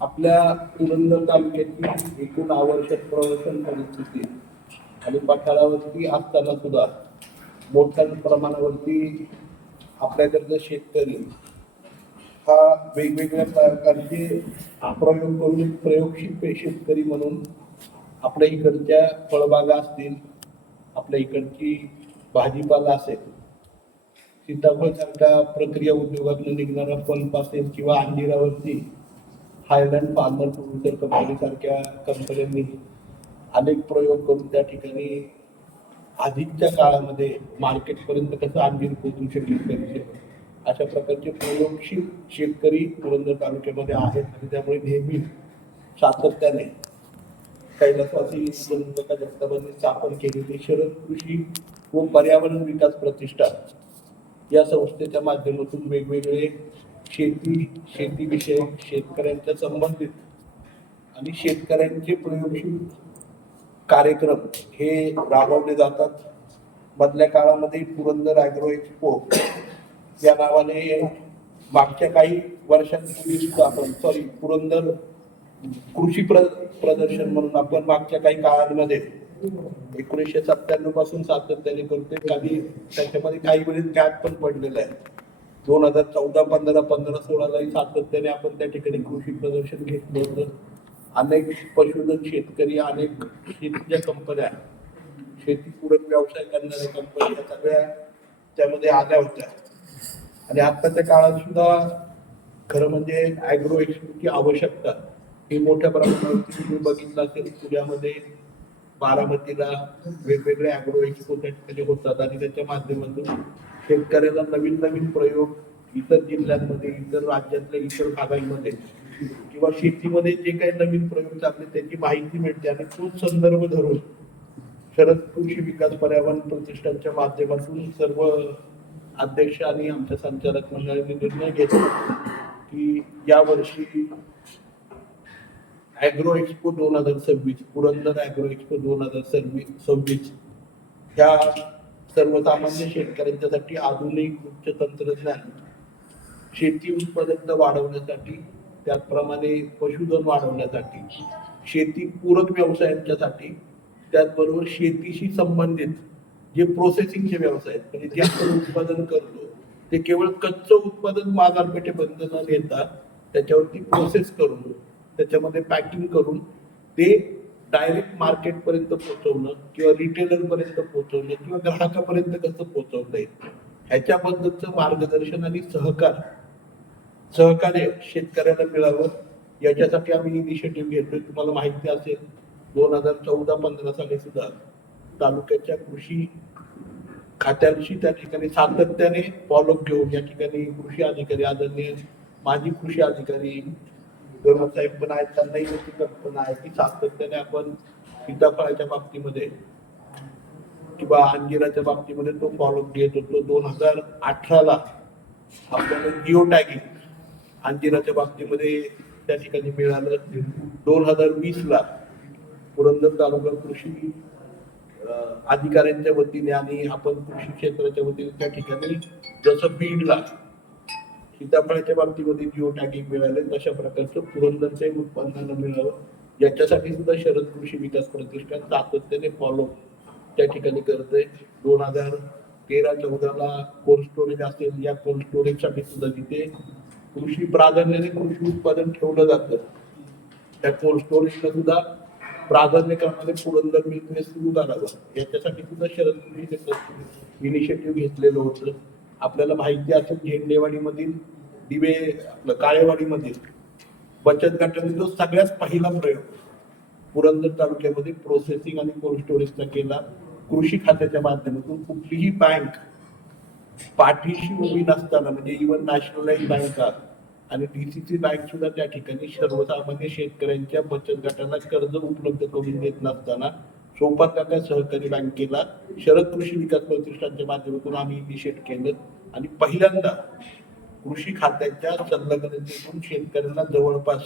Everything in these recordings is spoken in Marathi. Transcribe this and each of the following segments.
आपल्या पुरंदर तालुक्याची एकूण आवश्यक प्रवसन परिस्थिती आणि पठारावरती असताना सुद्धा मोठ्या प्रमाणावरती आपल्याकडचं शेतकरी हा वेगवेगळ्या प्रकारचे प्रयोग करून प्रयोगशील शेतकरी म्हणून आपल्या इकडच्या फळबागा असतील, आपल्या इकडची भाजीपाला असेल, सीताफळ सारख्या प्रक्रिया उद्योगातून निघणारा पल्प असेल किंवा अंजिरावरती हायलँड फार्मर प्रोड्युसर कंपनी सारख्या कंपन्यांनी अनेक प्रयोग करून त्या ठिकाणी आधीच्या काळामध्ये मार्केटपर्यंत कसं अंजीर पोहोचू शकेल अशा प्रकारचे प्रयोगशील शेतकरी पुरंदर तालुक्यामध्ये आहेत आणि त्यामुळे नेहमी सातत्याने कैलासवासी सुरेंद्र जगतापांनी स्थापन केलेली शरद कृषी व पर्यावरण विकास प्रतिष्ठान या संस्थेच्या माध्यमातून वेगवेगळे शेतीविषयक शेतकऱ्यांच्या संबंधित आणि शेतकऱ्यांचे प्रयोगशील कार्यक्रम हे राबवले जातात. मधल्या काळामध्ये पुरंदर ॲग्रो एक्सपो या नावाने मागच्या काही वर्षांपूर्वी सुद्धा आपण पुरंदर कृषी प्रदर्शन म्हणून आपण मागच्या काही काळांमध्ये 1997 पासून सातत्याने करतोय. कधी त्याच्यामध्ये काही वेळेस गॅप पण पडलेला आहे. 2014, 15, 16 सातत्याने आपण त्या ठिकाणी कृषी प्रदर्शन घेतलं होतं. अनेक पशुधन शेतकरी, अनेक शेतीच्या कंपन्या, शेतीपूरक व्यवसाय करणाऱ्या कंपन्या या सगळ्या त्यामध्ये आल्या होत्या. आणि आत्ताच्या काळात सुद्धा खरं म्हणजे ॲग्रो एक्सपोची आवश्यकता ही मोठ्या प्रमाणावरती तुम्ही बघितलं असेल. पुण्यामध्ये बारामतीला वेगवेगळे ॲग्रो एक्सपो त्या ठिकाणी होतात आणि त्याच्या माध्यमातून शेतकऱ्याला नवीन नवीन प्रयोग इतर जिल्ह्यांमध्ये, इतर राज्यातल्या इतर भागांमध्ये किंवा शेतीमध्ये जे काही नवीन प्रयोग चालले त्याची माहिती मिळते आणि तोच संदर्भ धरून शरद कृषी विकास पर्यावरण प्रतिष्ठानच्या माध्यमातून सर्व अध्यक्ष आणि आमच्या संचालक मंडळाने निर्णय घेतला की यावर्षी agro expo 2026 Purandar agro expo 2026 ह्या सर्वसामान्य शेतकऱ्यांच्यासाठी आधुनिक उच्च तंत्रज्ञान, शेती उत्पादकता वाढवण्यासाठी, त्याचप्रमाणे पशुधन वाढवण्यासाठी, शेती पूरक व्यवसायांच्यासाठी, त्याचबरोबर शेतीशी संबंधित जे प्रोसेसिंगचे व्यवसाय आहेत, म्हणजे जे आपण उत्पादन करतो ते केवळ कच्चं उत्पादन बाजारपेठेपर्यंत न नेता त्याच्यावरती प्रोसेस करून त्याच्यामध्ये पॅकिंग करून ते डायरेक्ट मार्केटपर्यंत पोहोचवणं किंवा रिटेलर पर्यंत पोहोचवणं किंवा ग्राहकापर्यंत कसं पोहोचवता येईल ह्याच्याबद्दलचं मार्गदर्शन आणि सहकार्य शेतकऱ्याला मिळावं याच्यासाठी आम्ही इनिशिएटिव्ह घेतोय. तुम्हाला माहिती असेल 2014-15 साली सुद्धा तालुक्याच्या कृषी खात्याशी त्या ठिकाणी सातत्याने फॉलोअप घेऊन या ठिकाणी कृषी अधिकारी, आदरणीय माजी कृषी अधिकारी साहेब पण आहेत, त्यांनाही त्याची कल्पना आहे की सातत्याने आपण सीताफळाच्या बाबतीमध्ये किंवा अंजिराच्या बाबतीमध्ये तो फॉलोअप घेत होतो. 2018ला आपल्याला जिओ टॅगिंग अंजिराच्या बाबतीमध्ये त्या ठिकाणी मिळालं. 2020ला पुरंदर तालुका कृषी अधिकाऱ्यांच्या वतीने आणि आपण कृषी क्षेत्राच्या वतीने त्या ठिकाणी जसं बीडला सीताफळाच्या बाबतीमध्ये जिओ टॅगिंग मिळाले तशा प्रकारचं पुरंदरचे उत्पन्नाला मिळावं याच्यासाठी सुद्धा शरद कृषी विकास प्रतिष्ठान सातत्याने फॉलो त्या ठिकाणी करतंय. 2013-14ला कोल्ड स्टोरेज असेल, या कोल्ड स्टोरेज साठी सुद्धा जिथे कृषी प्राधान्याने कृषी उत्पादन ठेवलं जातं त्या कोल्ड स्टोरेजला सुद्धा प्राधान्यक्रमाने पुरंदर मिल्कने सुरू करावं याच्यासाठी सुद्धा शरद कृषी इनिशिएटिव्ह घेतलेलं होतं. आपल्याला माहिती असेल झेंडेवाडीमधील दिवे आपलं काळेवाडीमधील बचत गटाने जो सगळ्यात पहिला प्रयोग पुरंदर तालुक्यामध्ये प्रोसेसिंग आणि कोल्ड स्टोरेजचा केला. कृषी खात्याच्या माध्यमातून कुठलीही बँक पाठीशी उभी नसताना, म्हणजे इव्हन नॅशनलाइज बँका आणि डीसीसी बँक सुद्धा त्या ठिकाणी सर्वसामान्य शेतकऱ्यांच्या बचत गटांना कर्ज उपलब्ध करून देत नसताना सोपान सहकारी बँकेला शरद कृषी विकास प्रतिष्ठानच्या माध्यमातून आम्ही इनिशिएट केलं आणि पहिल्यांदा कृषी खात्याच्या संलग्नतेतून शेतकऱ्यांना जवळपास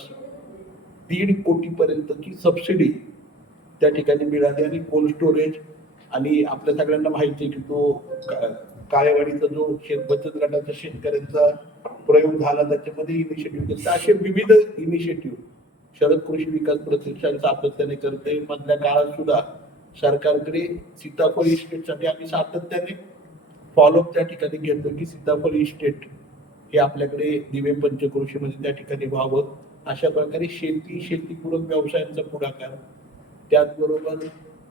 1.5 कोटीपर्यंतची सबसिडी त्या ठिकाणी मिळाली. आणि कोल्ड स्टोरेज आणि आपल्या सगळ्यांना माहिती आहे की तो काळेवाडीचा जो बचत गटाचा शेतकऱ्यांचा प्रयोग झाला त्याच्यामध्ये इनिशिएटिव्ह घेतला. असे विविध इनिशिएटिव्ह शरद कृषी विकास प्रतिष्ठान सातत्याने करते. मधल्या काळात सुद्धा सरकारकडे सीताफळ इस्टेटसाठी आम्ही सातत्याने फॉलोअप त्या ठिकाणी घेतो की सीताफळ इस्टेट हे आपल्याकडे दिवे पंचकृषीमध्ये त्या ठिकाणी व्हावं. अशा प्रकारे शेतीपूरक व्यवसायांचा पुढाकार, त्याचबरोबर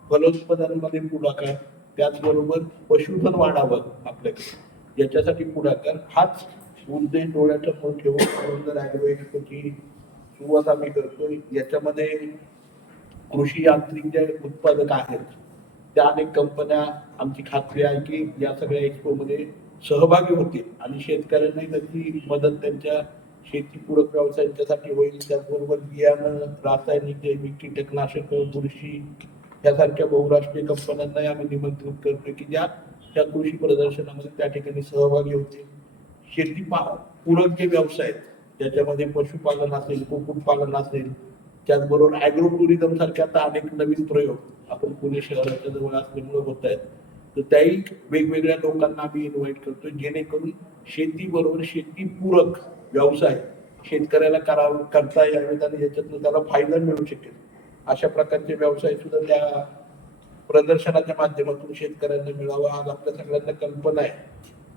फलोत्पादनामध्ये पुढाकार, त्याचबरोबर पशुधन वाढावं आपल्याकडे याच्यासाठी पुढाकार, हाच उद्देश डोळ्यासमोर ठेवून अॅग्रो एक्सपोची सुरुवात आम्ही करतोय. याच्यामध्ये कृषी यांत्रिक जे उत्पादक आहेत त्या अनेक कंपन्या आमची खात्री आहे की या सगळ्या एक्सपोमध्ये सहभागी होतील आणि शेतकऱ्यांनाही त्याची मदत त्यांच्या शेतीपूरक व्यवसायांच्यासाठी होईल. त्याचबरोबर बियाणं, रासायनिक, जैविक, कीटकनाशक, बुरशी यासारख्या बहुराष्ट्रीय कंपन्यांनाही आम्ही निमंत्रित करतो की ज्या त्या कृषी प्रदर्शनामध्ये त्या ठिकाणी सहभागी होतील. शेती पूरक जे व्यवसाय आहेत ज्याच्यामध्ये पशुपालन असेल, कुक्कुटपालन असेल, त्याचबरोबर अॅग्रो टुरिझम सारखे आता अनेक नवीन प्रयोग आपण पुणे शहराच्या जवळ असल्यामुळे होत आहेत. तर त्याही वेगवेगळ्या लोकांना आम्ही इन्व्हाइट करतोय जेणेकरून शेतीबरोबर शेतीपूरक व्यवसाय शेतकऱ्याला करता यावेत आणि याच्यातून त्याला फायदा मिळू शकेल अशा प्रकारचे व्यवसाय सुद्धा त्या प्रदर्शनाच्या माध्यमातून शेतकऱ्यांना मिळावा. आज आपल्या सगळ्यांना कल्पना आहे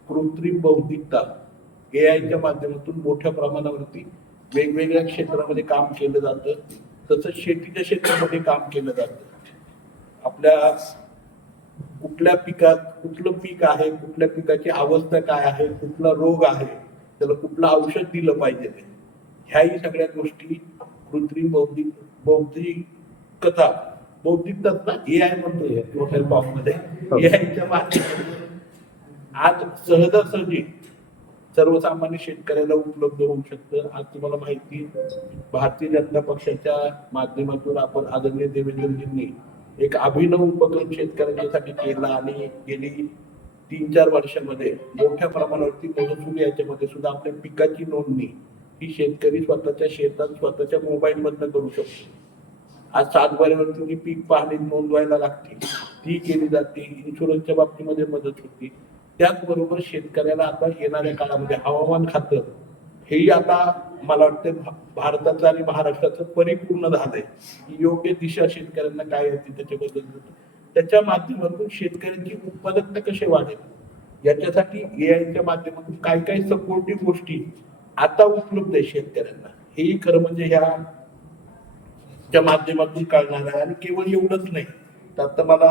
कृत्रिम बौद्धिकता एआयच्या माध्यमातून मोठ्या प्रमाणावरती वेगवेगळ्या क्षेत्रामध्ये काम केलं जातं. तसंच शेतीच्या क्षेत्रामध्ये काम केलं जातं. आपल्या कुठल्या पिकात कुठलं पीक आहे, कुठल्या पिकाची अवस्था काय आहे, कुठला रोग आहे, त्याला कुठलं औषध दिलं पाहिजे, ह्याही सगळ्या गोष्टी कृत्रिम बौद्धिकताच ना एआय म्हणतोय मोबाईल फॉर्ममध्ये एआयच्या माध्यमातून आज सहजासहजी सर्वसामान्य शेतकऱ्याला उपलब्ध होऊ शकतं. आज तुम्हाला माहिती भारतीय जनता पक्षाच्या माध्यमातून आपण आदरणीय देवेंद्रजींनी एक अभिनव उपक्रम शेतकऱ्यांसाठी केला आणि गेली 3-4 वर्षामध्ये मोठ्या प्रमाणावरती महसूल याच्यामध्ये सुद्धा आपल्या पिकाची नोंदणी ही शेतकरी स्वतःच्या शेतात स्वतःच्या मोबाईल मधनं करू शकतो. आज 7 बाऱ्यावरती पीक पाहणी नोंदवायला लागते, ती केली जाते. इन्शुरन्सच्या बाबतीमध्ये मदत होती. त्याचबरोबर शेतकऱ्याला आता येणाऱ्या काळामध्ये हवामान खातं हेही आता मला वाटतं भारताचं आणि महाराष्ट्राचं परिपूर्ण झालंय. योग्य दिशा शेतकऱ्यांना काय येते त्याच्याबद्दल त्याच्या माध्यमातून शेतकऱ्यांची उत्पादकता कशी वाढेल याच्यासाठी एआयच्या माध्यमातून काय काय सपोर्टिव्ह गोष्टी आता उपलब्ध आहे शेतकऱ्यांना, हेही खरं म्हणजे ह्या माध्यमातून कळणार आहे. आणि केवळ एवढंच नाही तर आता मला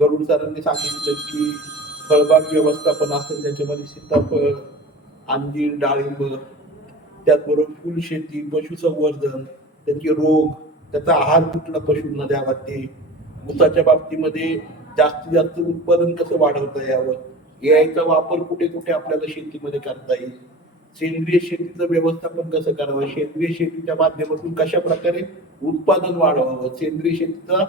गरुड सरांनी सांगितलं की फळबाग व्यवस्थापन असेल त्याच्यामध्ये सीताफळ, अंजीर, डाळिंब, त्याचबरोबर फुल शेती, पशुसंवर्धन, त्याचे रोग, त्याचा आहार कुठला पशूंना द्यावा, ते ऊसाच्या बाबतीमध्ये जास्तीत जास्त उत्पादन कसं वाढवता यावं, एआयचा वापर कुठे कुठे आपल्याला शेतीमध्ये करता येईल, सेंद्रिय शेतीचं व्यवस्थापन कसं करावं, सेंद्रिय शेतीच्या माध्यमातून कशा प्रकारे उत्पादन वाढवावं, सेंद्रिय शेतीचा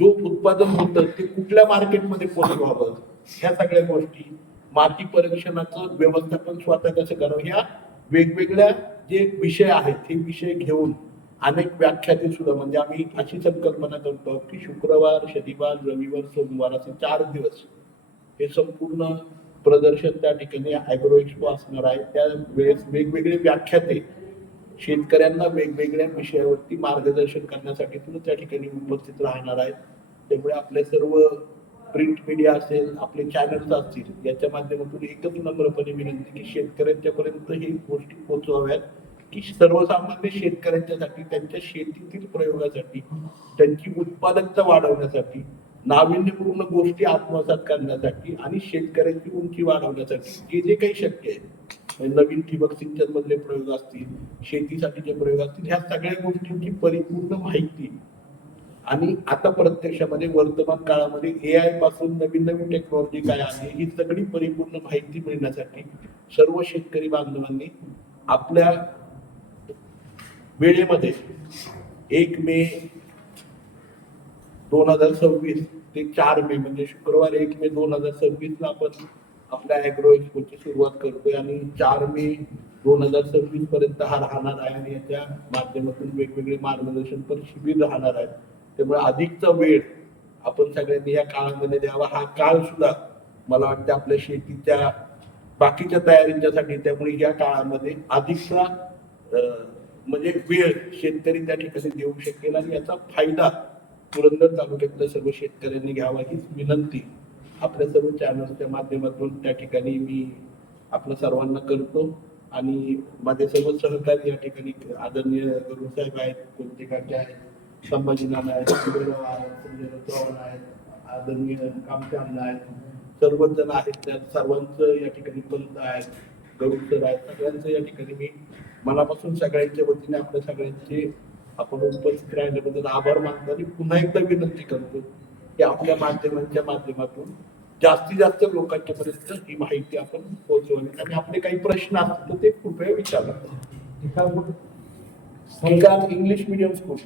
जो उत्पादन होतं ते कुठल्या मार्केटमध्ये पोहोचवावं, ह्या सगळ्या गोष्टी, माती परीक्षणाचं व्यवस्थापन स्वतः कसं करावं, ह्या वेगवेगळ्या जे विषय आहेत हे विषय घेऊन अनेक व्याख्याते सुद्धा, म्हणजे आम्ही अशी संकल्पना करतो की शुक्रवार, शनिवार, रविवार, सोमवार असे 4 दिवस हे संपूर्ण प्रदर्शन त्या ठिकाणी अॅग्रो एक्सपो असणार आहे. त्या वेळेस वेगवेगळे व्याख्याते शेतकऱ्यांना वेगवेगळ्या विषयावरती मार्गदर्शन करण्यासाठी सुद्धा त्या ठिकाणी उपस्थित राहणार आहेत. त्यामुळे आपले सर्व प्रिंट मीडिया असेल, आपले चॅनल्स असतील, याच्या माध्यमातून एकच नम्रपणे विनंती की शेतकऱ्यांच्या पर्यंत ही गोष्टी पोहोचवाव्यात की सर्वसामान्य शेतकऱ्यांच्यासाठी त्यांच्या शेतीतील प्रयोगासाठी, त्यांची उत्पादकता वाढवण्यासाठी, नाविन्यपूर्ण गोष्टी आत्मसात करण्यासाठी आणि शेतकऱ्यांची उंची वाढवण्यासाठी जे काही शक्य आहे, नवीन ठिबक सिंचन मधले प्रयोग असतील, शेतीसाठीचे प्रयोग असतील, ह्या सगळ्या गोष्टींची परिपूर्ण माहिती आणि आता प्रत्यक्षामध्ये वर्तमान काळामध्ये एआय पासून नवीन नवीन टेक्नॉलॉजी काय आहे ही सगळी परिपूर्ण माहिती मिळण्यासाठी सर्व शेतकरी बांधवांनी आपल्या वेळेमध्ये 1 मे 2026 ते 4 मे म्हणजे शुक्रवार 1 मे 2026 ला आपण आपल्या अॅग्रो एक्सपोची सुरुवात करतोय आणि 4 मे 2026 पर्यंत हा राहणार आहे आणि याच्या माध्यमातून वेगवेगळे मार्गदर्शनपर शिबिर राहणार आहे. त्यामुळे अधिकचा वेळ आपण सगळ्यांनी या काळामध्ये द्यावा. हा काळ सुद्धा मला वाटतं आपल्या शेतीच्या बाकीच्या तयारींच्यासाठी, त्यामुळे या काळामध्ये अधिकचा म्हणजे वेळ शेतकरी त्या ठिकाणी देऊ शकेल आणि याचा फायदा पुरंदर तालुक्यातल्या सर्व शेतकऱ्यांनी घ्यावा हीच विनंती आपल्या सर्व चॅनलच्या माध्यमातून त्या ठिकाणी मी आपल्या सर्वांना करतो. आणि माझे सर्व सहकारी या ठिकाणी आदरणीय गरुड साहेब आहेत, कोणते काके आहेत, संभाजी नाना आहेत, संजयराव आहेत, संजयराव चव्हाण आहेत, आदरणीय कामते अण्णा आहेत, सर्वच जण आहेत. त्या सर्वांचं या ठिकाणी पंत आहेत, गरुड सर आहेत, सगळ्यांचं या ठिकाणी मी मनापासून सगळ्यांच्या वतीने आपल्या सगळ्यांचे आपण उपस्थित राहिल्याबद्दल आभार मानतो आणि पुन्हा एकदा विनंती करतो की आपल्या माध्यमांच्या माध्यमातून जास्तीत जास्त लोकांच्या पर्यंत ही माहिती आपण पोहोचवली आणि आपले काही प्रश्न असतील तर ते कृपया विचारा. English medium school